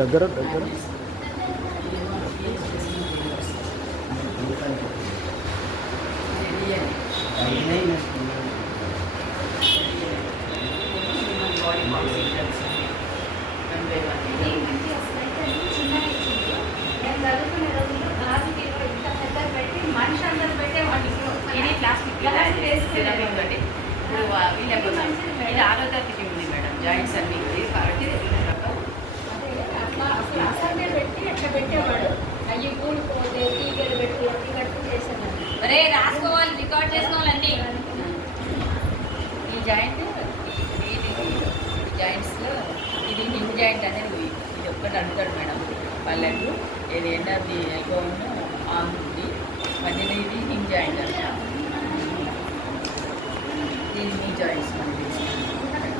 దగ్గర దగ్గర మనిషి అందరు పెట్టే ఇది ప్లాస్టిక్ ఇది ఆరోగ్యానికి ఉంది మేడం. జాయింట్స్ అన్ని కాబట్టి అసలు పెట్టి అట్లా పెట్టేవాడు. అవి కూలిపోతే తీగలు పెట్టి అన్ని కట్టు చేసేవాడు. అరే రాసుకోవాలి, రికార్డ్ చేసుకోవాలండి. ఈ జాయింట్ జాయింట్స్లో ఇది హింజ్ జాయింట్ అనేది ఇది ఒక్కటి అంటాడు మేడం వాళ్ళకు. ఇది ఏంటది ఎల్బో ఆర్మ్ ఉంది, మధ్యలో ఇది హింజ్ జాయింట్ అంట. ఇది నీ జాయింట్స్ మనకి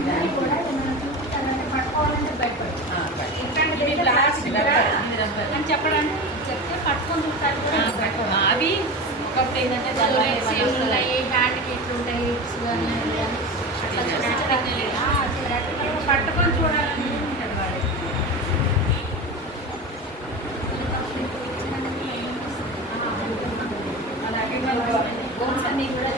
దాన్ని కూడా మనం చూస్తానంటే పట్టుకోవాలంటే భయపడు. ఇది ప్లాస్టిక్ అని చెప్పడానికి చెప్తే పట్టుకొని చూస్తారు కూడా. అవి ఒకప్పుడు ఏంటంటే ఉన్నాయి, హ్యాండ్కి ఇట్లుంటాయి, హిప్స్ కానీ పట్టుకొని చూడాలని ఉంటాడు వాడు. అలాగే బోన్స్ అన్నీ కూడా